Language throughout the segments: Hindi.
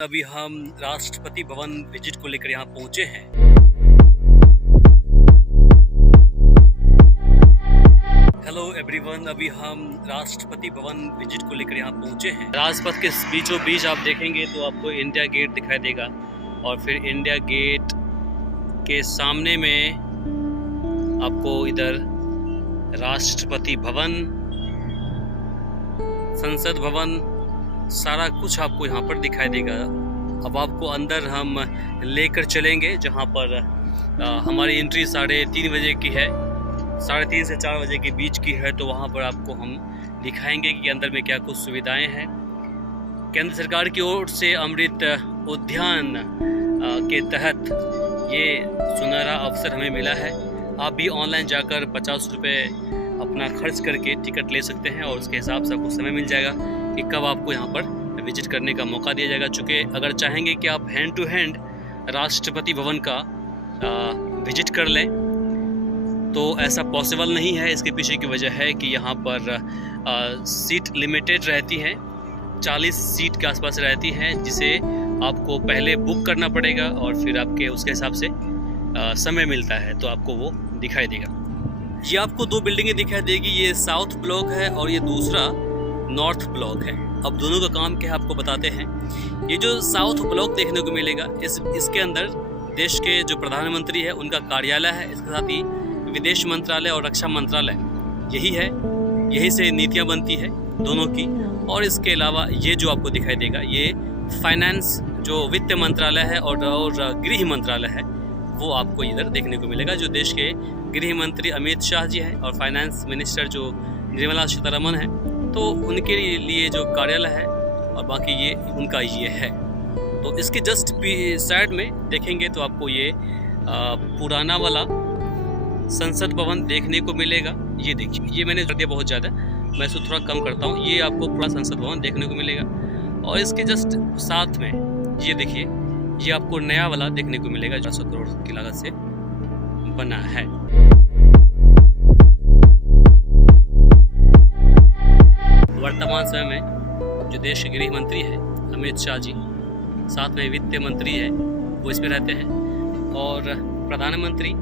अभी हम राष्ट्रपति भवन विजिट को लेकर यहाँ पहुँचे हैं। हेलो एवरीवन, अभी हम राष्ट्रपति भवन विजिट को लेकर यहाँ पहुँचे हैं। राजपथ के बीचों बीच आप देखेंगे तो आपको इंडिया गेट दिखाई देगा और फिर इंडिया गेट के सामने में आपको इधर राष्ट्रपति भवन, संसद भवन, सारा कुछ आपको यहाँ पर दिखाई देगा। अब आपको अंदर हम लेकर चलेंगे जहाँ पर हमारी एंट्री 3:30 बजे की है, 3:30 से 4 बजे के बीच की है। तो वहाँ पर आपको हम दिखाएंगे कि अंदर में क्या कुछ सुविधाएं हैं। केंद्र सरकार की ओर से अमृत उद्यान के तहत ये सुनहरा अवसर हमें मिला है। आप भी ऑनलाइन जाकर 50 रुपये अपना खर्च करके टिकट ले सकते हैं और उसके हिसाब से आपको समय मिल जाएगा कि कब आपको यहाँ पर विजिट करने का मौका दिया जाएगा। चूँकि अगर चाहेंगे कि आप hand to hand Rashtrapati Bhavan का विजिट कर लें तो ऐसा पॉसिबल नहीं है। इसके पीछे की वजह है कि यहाँ पर सीट लिमिटेड रहती हैं, 40 सीट के आसपास रहती हैं, जिसे आपको पहले बुक करना पड़ेगा और फिर आपके उसके हिसाब से समय मिलता है तो आपको वो दिखाई देगा। ये आपको 2 बिल्डिंगें दिखाई देगी, ये साउथ ब्लॉक है और ये दूसरा नॉर्थ ब्लॉक है। अब दोनों का काम क्या है आपको बताते हैं। ये जो साउथ ब्लॉक देखने को मिलेगा इसके अंदर देश के जो प्रधानमंत्री है उनका कार्यालय है, इसके साथ ही विदेश मंत्रालय और रक्षा मंत्रालय यही है, यही से नीतियां बनती है दोनों की। और इसके अलावा ये जो आपको दिखाई देगा ये फाइनेंस जो वित्त मंत्रालय है और गृह मंत्रालय है वो आपको इधर देखने को मिलेगा। जो देश के गृह मंत्री अमित शाह जी हैं और फाइनेंस मिनिस्टर जो निर्मला सीतारमण है, तो उनके लिए जो कार्यालय है और बाकी ये उनका ये है। तो इसके जस्ट साइड में देखेंगे तो आपको ये पुराना वाला संसद भवन देखने को मिलेगा। ये देखिए, ये मैंने कर दिया बहुत ज़्यादा, मैं इसको थोड़ा कम करता हूँ। ये आपको पूरा संसद भवन देखने को मिलेगा और इसके जस्ट साथ में ये देखिए, ये आपको नया वाला देखने को मिलेगा जो 400 करोड़ की लागत से बना है। वर्तमान समय में जो देश के गृह मंत्री है अमित शाह जी, साथ में वित्त मंत्री है वो इसमें रहते हैं और प्रधानमंत्री,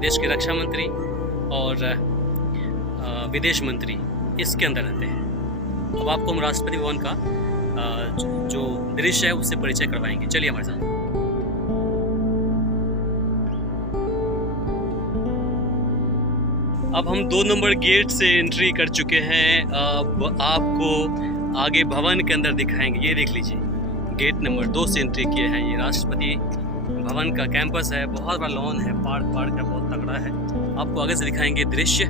देश के रक्षा मंत्री और विदेश मंत्री इसके अंदर रहते हैं। अब आपको हम राष्ट्रपति भवन का जो दृश्य है उससे परिचय करवाएंगे। चलिए हमारे साथ। अब हम 2 नंबर गेट से एंट्री कर चुके हैं। अब आपको आगे भवन के अंदर दिखाएंगे। ये देख लीजिए, गेट नंबर 2 से एंट्री किए हैं। ये राष्ट्रपति भवन का कैंपस है, बहुत बड़ा लॉन है, पार्क है, बहुत तगड़ा है। आपको आगे से दिखाएंगे दृश्य।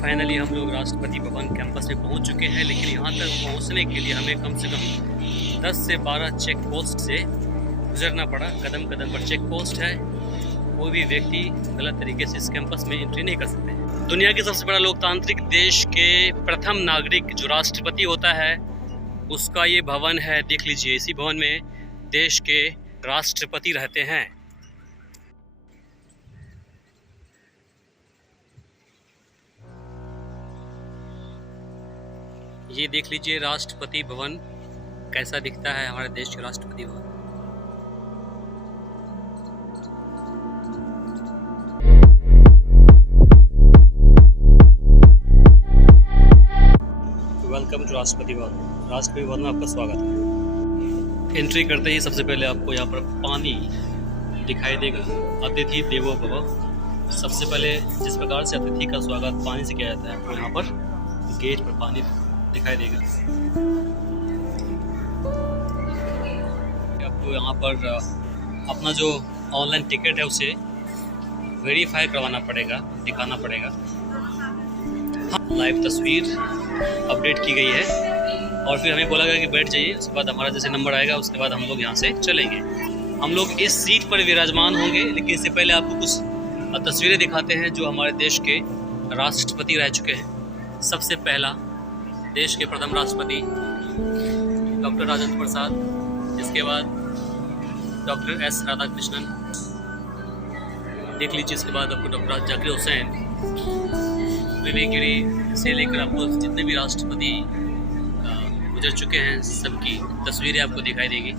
फाइनली हम लोग राष्ट्रपति भवन कैंपस में पहुंच चुके हैं, लेकिन यहाँ तक पहुँचने के लिए हमें कम से कम 10 से 12 चेक पोस्ट से गुजरना पड़ा। कदम कदम पर चेक पोस्ट है, कोई भी व्यक्ति गलत तरीके से इस कैंपस में एंट्री नहीं कर सकते। दुनिया के सबसे बड़ा लोकतांत्रिक देश के प्रथम नागरिक जो राष्ट्रपति होता है उसका ये भवन है। देख लीजिए, इसी भवन में देश के राष्ट्रपति रहते हैं। ये देख लीजिए राष्ट्रपति भवन कैसा दिखता है, हमारे देश के राष्ट्रपति भवन। Welcome to Rashtrapati Bhavan. राष्ट्रपति भवन में आपका स्वागत है। एंट्री करते ही सबसे पहले आपको यहाँ पर पानी दिखाई देगा। अतिथि देवो भव। सबसे पहले जिस प्रकार से अतिथि का स्वागत पानी से किया जाता है, आपको यहाँ पर गेट पर पानी दिखाई देगा। आपको यहाँ पर अपना जो ऑनलाइन टिकट है उसे वेरीफाई करवाना पड़ेगा, दिखाना पड़ेगा। लाइव तस्वीर अपडेट की गई है और फिर हमें बोला गया कि बैठ जाइए। उसके बाद हमारा जैसे नंबर आएगा उसके बाद हम लोग यहाँ से चलेंगे। हम लोग इस सीट पर विराजमान होंगे, लेकिन इससे पहले आपको कुछ तस्वीरें दिखाते हैं जो हमारे देश के राष्ट्रपति रह चुके हैं। सबसे पहला देश के प्रथम राष्ट्रपति डॉक्टर राजेंद्र प्रसाद, इसके बाद डॉक्टर एस राधाकृष्णन, देख लीजिए। इसके बाद आपको डॉक्टर जाकिर हुसैन, विवेक गिरी से लेकर आपको जितने भी राष्ट्रपति गुजर चुके हैं सबकी तस्वीरें आपको दिखाई देगी।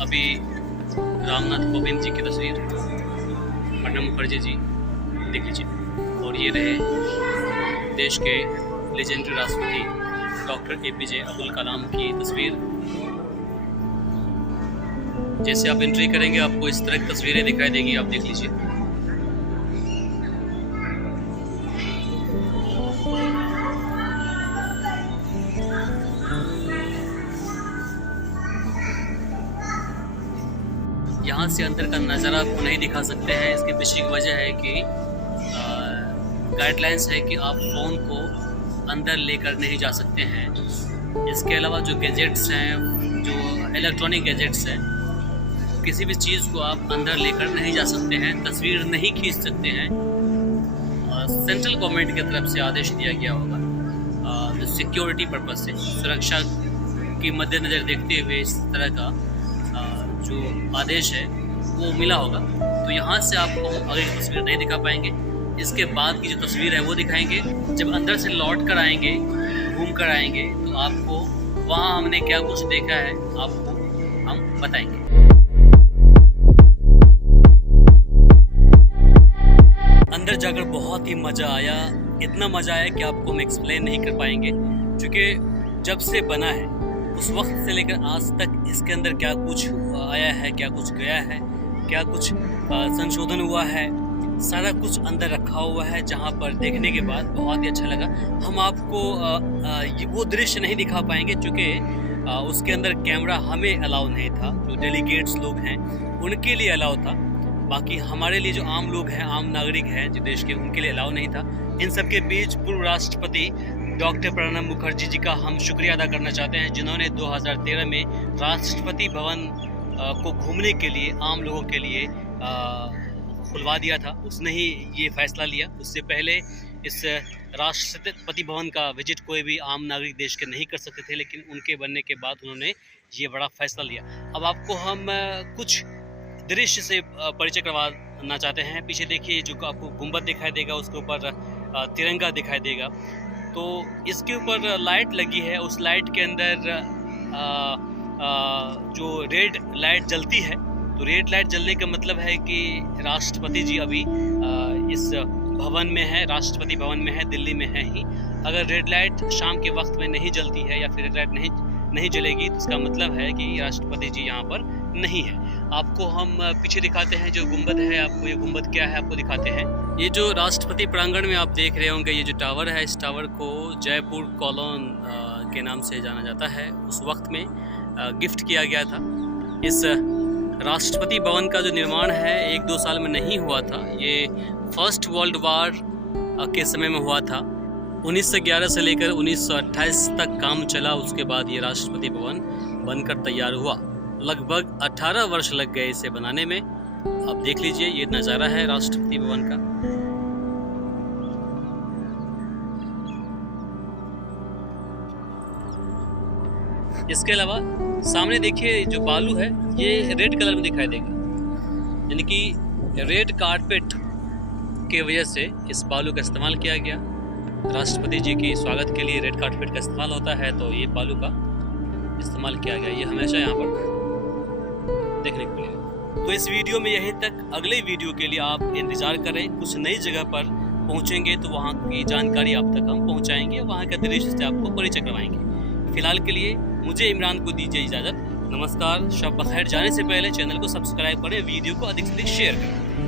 अभी रामनाथ कोविंद जी की तस्वीर, प्रणब मुखर्जी जी देख लीजिए, और ये रहे देश के लेजेंडरी राष्ट्रपति डॉक्टर APJ अब्दुल कलाम की तस्वीर। जैसे आप एंट्री करेंगे आपको इस तरह की तस्वीरें दिखाई देंगी, आप देख लीजिए। यहाँ से अंदर का नज़ारा आपको नहीं दिखा सकते हैं, इसके पीछे की वजह है कि गाइडलाइंस है कि आप फ़ोन को अंदर लेकर नहीं जा सकते हैं। इसके अलावा जो गैजेट्स हैं, जो इलेक्ट्रॉनिक गैजेट्स हैं, किसी भी चीज़ को आप अंदर लेकर नहीं जा सकते हैं, तस्वीर नहीं खींच सकते हैं। सेंट्रल गवर्नमेंट की तरफ से आदेश दिया गया होगा, सिक्योरिटी पर्पज़ से, सुरक्षा की मद्देनज़र देखते हुए इस तरह का जो आदेश है वो मिला होगा। तो यहाँ से आपको आगे की तस्वीर नहीं दिखा पाएंगे, इसके बाद की जो तस्वीर है वो दिखाएंगे। जब अंदर से लौट कर आएंगे, घूम कर आएंगे, तो आपको वहाँ हमने क्या कुछ देखा है आपको हम बताएंगे। अंदर जाकर बहुत ही मज़ा आया, इतना मज़ा आया कि आपको हम एक्सप्लेन नहीं कर पाएंगे, क्योंकि जब से बना है उस वक्त से लेकर आज तक इसके अंदर क्या कुछ आया है, क्या कुछ गया है, क्या कुछ संशोधन हुआ है, सारा कुछ अंदर रखा हुआ है, जहां पर देखने के बाद बहुत ही अच्छा लगा। हम आपको वो दृश्य नहीं दिखा पाएंगे क्योंकि उसके अंदर कैमरा हमें अलाउ नहीं था। जो डेलीगेट्स लोग हैं उनके लिए अलाउ था, बाकी हमारे लिए जो आम लोग हैं, आम नागरिक हैं जो देश के, उनके लिए अलाउ नहीं था। इन सब के बीच पूर्व राष्ट्रपति डॉक्टर प्रणब मुखर्जी जी का हम शुक्रिया अदा करना चाहते हैं, जिन्होंने 2013 में राष्ट्रपति भवन को घूमने के लिए आम लोगों के लिए खुलवा दिया था। उसने ही ये फैसला लिया। उससे पहले इस राष्ट्रपति भवन का विजिट कोई भी आम नागरिक देश के नहीं कर सकते थे, लेकिन उनके बनने के बाद उन्होंने ये बड़ा फैसला लिया। अब आपको हम कुछ दृश्य से परिचय करवाना चाहते हैं। पीछे देखिए, जो आपको गुंबद दिखाई देगा, उसके ऊपर तिरंगा दिखाई देगा। तो इसके ऊपर लाइट लगी है, उस लाइट के अंदर जो रेड लाइट जलती है, तो रेड लाइट जलने का मतलब है कि राष्ट्रपति जी अभी इस भवन में है, राष्ट्रपति भवन में है, दिल्ली में है ही। अगर रेड लाइट शाम के वक्त में नहीं जलती है या फिर रेड लाइट नहीं जलेगी, तो इसका मतलब है कि राष्ट्रपति जी यहाँ पर नहीं है। आपको हम पीछे दिखाते हैं जो गुंबद है, आपको ये गुंबद क्या है आपको दिखाते हैं। ये जो राष्ट्रपति प्रांगण में आप देख रहे होंगे, ये जो टावर है, इस टावर को जयपुर कॉलोन के नाम से जाना जाता है। उस वक्त में गिफ्ट किया गया था। इस राष्ट्रपति भवन का जो निर्माण है 1-2 साल में नहीं हुआ था, ये फर्स्ट वर्ल्ड वार के समय में हुआ था। 1911 से लेकर 1928 तक काम चला, उसके बाद ये राष्ट्रपति भवन बनकर तैयार हुआ। लगभग 18 वर्ष लग गए इसे बनाने में। आप देख लीजिए, ये नज़ारा है राष्ट्रपति भवन का। इसके अलावा सामने देखिए जो बालू है, ये रेड कलर में दिखाई देगा, यानी कि रेड कारपेट के वजह से इस बालू का इस्तेमाल किया गया। राष्ट्रपति जी के स्वागत के लिए रेड कारपेट का इस्तेमाल होता है, तो ये बालू का इस्तेमाल किया गया। ये हमेशा यहाँ पर देखने को मिलेगा। तो इस वीडियो में यहीं तक। अगले वीडियो के लिए आप इंतज़ार करें। कुछ नई जगह पर पहुँचेंगे तो वहाँ की जानकारी आप तक हम पहुँचाएँगे, वहाँ का दृश्य से आपको परिचय करवाएंगे। फिलहाल के लिए मुझे इमरान को दीजिए इजाज़त। नमस्कार, शब बखैर। जाने से पहले चैनल को सब्सक्राइब करें, वीडियो को अधिक से अधिक शेयर करें।